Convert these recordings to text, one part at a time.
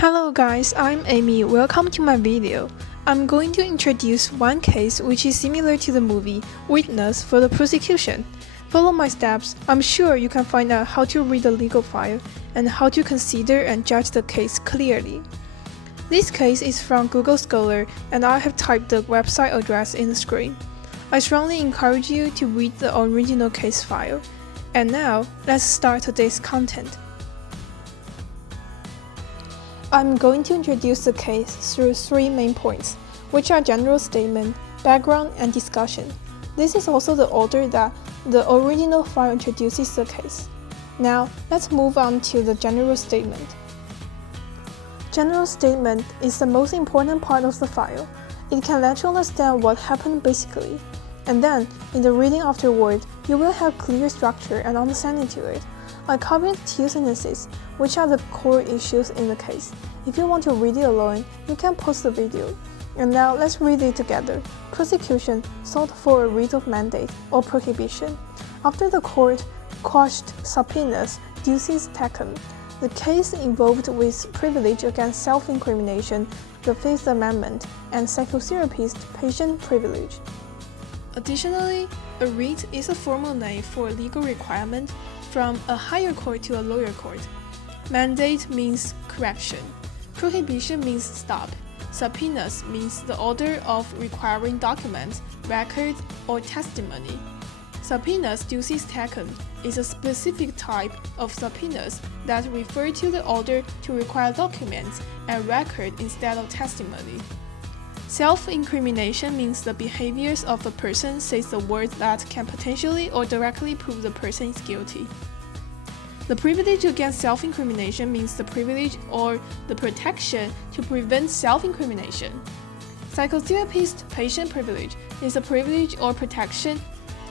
Hello guys, I'm Amy. Welcome to my video. I'm going to introduce one case which is similar to the movie Witness for the prosecution. Follow my steps. I'm sure you can find out how to read the legal file and how to consider and judge the case clearly. This case is from Google Scholar and I have typed the website address in the screen. I strongly encourage you to read the original case file. And now, let's start today's content. I'm going to introduce the case through three main points, which are general statement, background, and discussion. This is also the order that the original file introduces the case. Now, let's move on to the general statement. General statement is the most important part of the file. It can let you understand what happened basically. And then, in the reading afterward, you will have clear structure and understanding to it. I copied two sentences, which are the core issues in the case. If you want to read it alone, you can pause the video. And now let's read it together. Prosecution sought for a writ of mandate or prohibition. After the court quashed subpoenas duties taken, the case involved with privilege against self-incrimination, the Fifth Amendment, and psychotherapist patient privilege. Additionally, a writ is a formal name for a legal requirement from a higher court to a lower court. Mandate means correction. Prohibition means stop. Subpoenas means the order of requiring documents, records, or testimony. Subpoenas duties taken is a specific type of subpoenas that refer to the order to require documents and record instead of testimony. Self-incrimination means the behaviors of a person says the words that can potentially or directly prove the person is guilty. The privilege against self-incrimination means the privilege or the protection to prevent self-incrimination. Psychotherapist patient privilege is a privilege or protection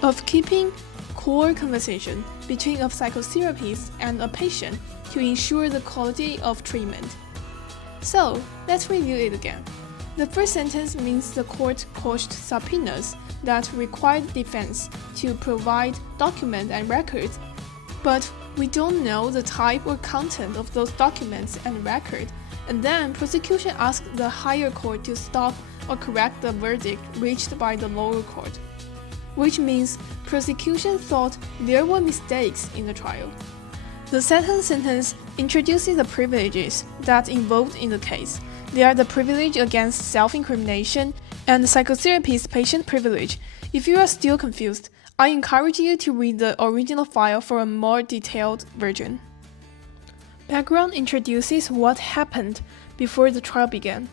of keeping core conversation between a psychotherapist and a patient to ensure the quality of treatment. So, let's review it again. The first sentence means the court quashed subpoenas that required defense to provide documents and records, but we don't know the type or content of those documents and records, and then prosecution asked the higher court to stop or correct the verdict reached by the lower court, which means prosecution thought there were mistakes in the trial. The second sentence introduces the privileges that involved in the case. They are the privilege against self-incrimination and the psychotherapist patient privilege. If you are still confused, I encourage you to read the original file for a more detailed version. Background introduces what happened before the trial began.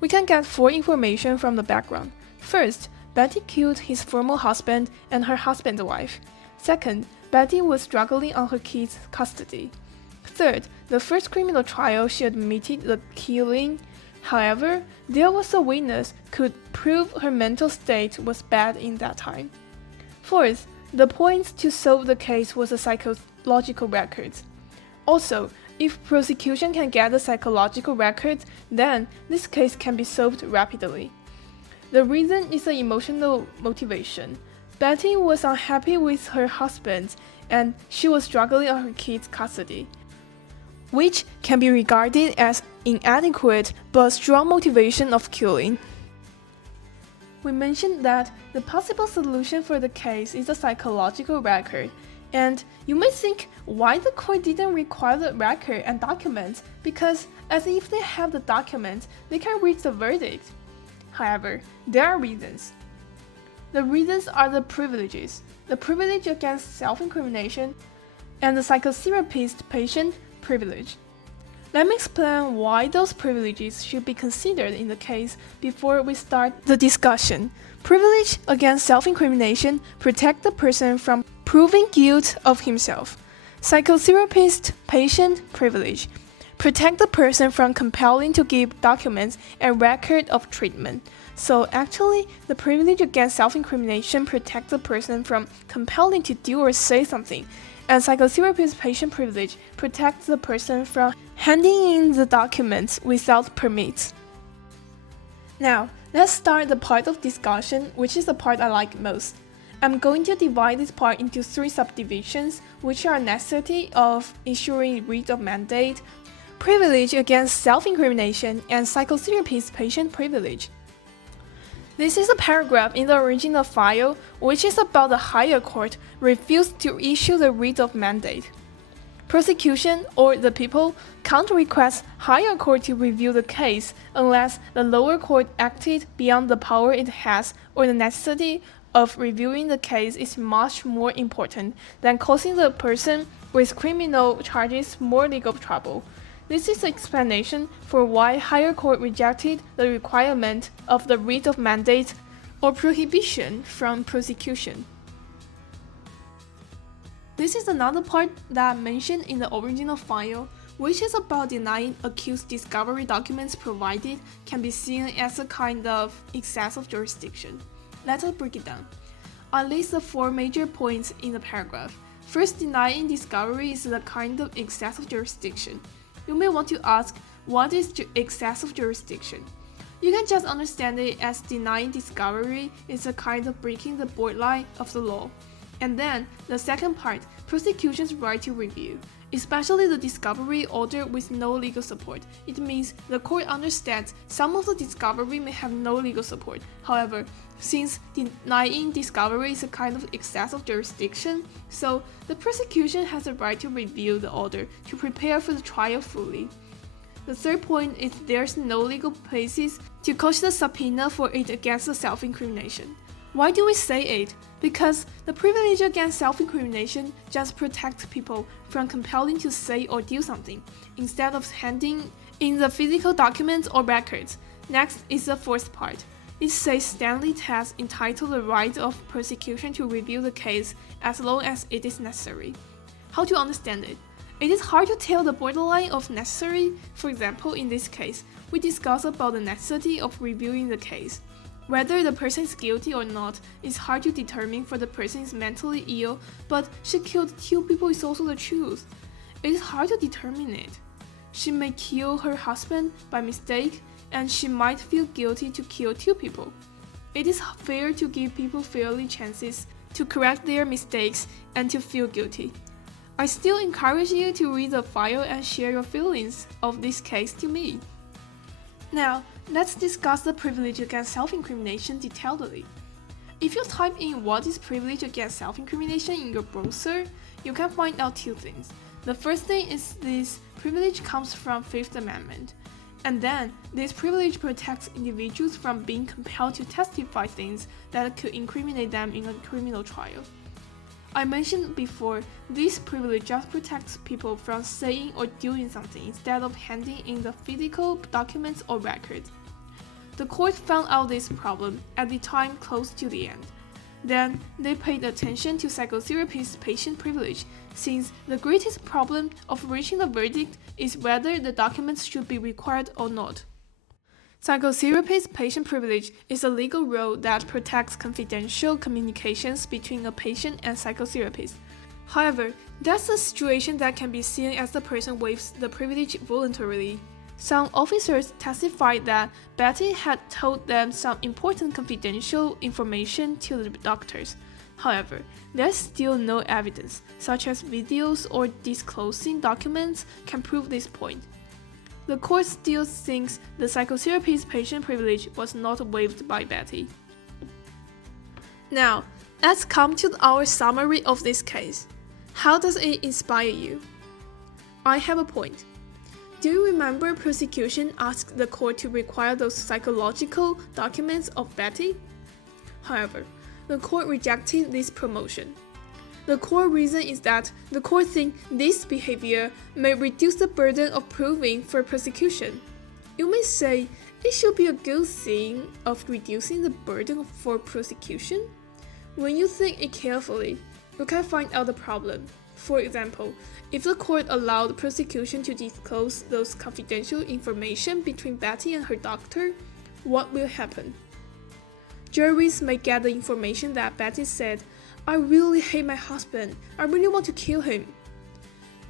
We can get four information from the background. First, Betty killed his former husband and her husband's wife. Second, Betty was struggling on her kids' custody. Third, the first criminal trial she admitted the killing. However, there was a witness could prove her mental state was bad in that time. Fourth, the point to solve the case was the psychological records. Also, if prosecution can get the psychological records, then this case can be solved rapidly. The reason is the emotional motivation. Betty was unhappy with her husband and she was struggling on her kids' custody, which can be regarded as inadequate but strong motivation of killing. We mentioned that the possible solution for the case is a psychological record, and you may think why the court didn't require the record and documents, because as if they have the documents, they can reach the verdict. However, there are reasons. The reasons are the privileges, the privilege against self-incrimination, and the psychotherapist patient privilege. Let me explain why those privileges should be considered in the case before we start the discussion. Privilege against self-incrimination protect the person from proving guilt of himself. Psychotherapist patient privilege protect the person from compelling to give documents and record of treatment. So actually, the privilege against self-incrimination protect the person from compelling to do or say something, and psychotherapist patient privilege protects the person from handing in the documents without permits. Now, let's start the part of discussion, which is the part I like most. I'm going to divide this part into three subdivisions, which are necessity of issuing writ of mandate, Privilege against self-incrimination and psychotherapist patient privilege. This is a paragraph in the original file which is about the higher court refused to issue the writ of mandate. Prosecution, or the people, can't request higher court to review the case unless the lower court acted beyond the power it has or the necessity of reviewing the case is much more important than causing the person with criminal charges more legal trouble. This is the explanation for why higher court rejected the requirement of the writ of mandate or prohibition from prosecution. This is another part that I mentioned in the original file, which is about denying accused discovery documents provided can be seen as a kind of excess of jurisdiction. Let us break it down. I list the 4 major points in the paragraph. First, denying discovery is a kind of excess of jurisdiction. You may want to ask, what is excess of jurisdiction? You can just understand it as denying discovery is a kind of breaking the borderline of the law. And then, the second part, prosecution's right to review, especially the discovery order with no legal support. It means the court understands some of the discovery may have no legal support. However, since denying discovery is a kind of excess of jurisdiction, so the prosecution has the right to review the order to prepare for the trial fully. The third point is there's no legal basis to quash the subpoena for it against the self-incrimination. Why do we say it? Because the privilege against self-incrimination just protects people from compelling to say or do something, instead of handing in the physical documents or records. Next is the fourth part. It says Stanley Test entitled the right of prosecution to review the case as long as it is necessary. How to understand it? It is hard to tell the borderline of necessary. For example, in this case, we discuss about the necessity of reviewing the case. Whether the person is guilty or not is hard to determine, for the person is mentally ill, but she killed 2 people is also the truth. It is hard to determine it. She may kill her husband by mistake, and she might feel guilty to kill 2 people. It is fair to give people fairly chances to correct their mistakes and to feel guilty. I still encourage you to read the file and share your feelings of this case to me. Now, let's discuss the privilege against self-incrimination detailedly. If you type in what is privilege against self-incrimination in your browser, you can find out 2 things. The first thing is this privilege comes from 5th Amendment. And then, this privilege protects individuals from being compelled to testify things that could incriminate them in a criminal trial. I mentioned before, this privilege just protects people from saying or doing something instead of handing in the physical documents or records. The court found out this problem at the time close to the end. Then, they paid attention to psychotherapist patient privilege, since the greatest problem of reaching a verdict is whether the documents should be required or not. Psychotherapist patient privilege is a legal rule that protects confidential communications between a patient and psychotherapist. However, that's a situation that can be seen as the person waives the privilege voluntarily. Some officers testified that Betty had told them some important confidential information to the doctors. However, there's still no evidence, such as videos or disclosing documents, can prove this point. The court still thinks the psychotherapist patient privilege was not waived by Betty. Now, let's come to our summary of this case. How does it inspire you? I have a point. Do you remember prosecution asked the court to require those psychological documents of Betty? However, the court rejected this promotion. The core reason is that the court thinks this behavior may reduce the burden of proving for prosecution. You may say it should be a good thing of reducing the burden for prosecution. When you think it carefully, you can find out the problem. For example, if the court allowed prosecution to disclose those confidential information between Betty and her doctor, what will happen? Juries may get the information that Betty said, "I really hate my husband. I really want to kill him."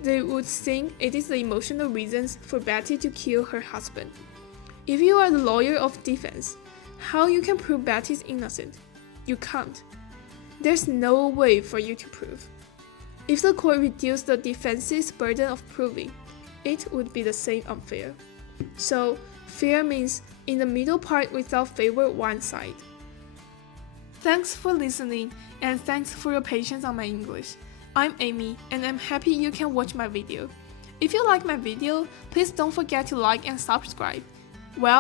They would think it is the emotional reasons for Betty to kill her husband. If you are the lawyer of defense, how you can prove Betty is innocent? You can't. There's no way for you to prove. If the court reduced the defense's burden of proving, it would be the same unfair. So, fair means in the middle part without favor one side. Thanks for listening, and thanks for your patience on my English. I'm Amy, and I'm happy you can watch my video. If you like my video, please don't forget to like and subscribe. Well,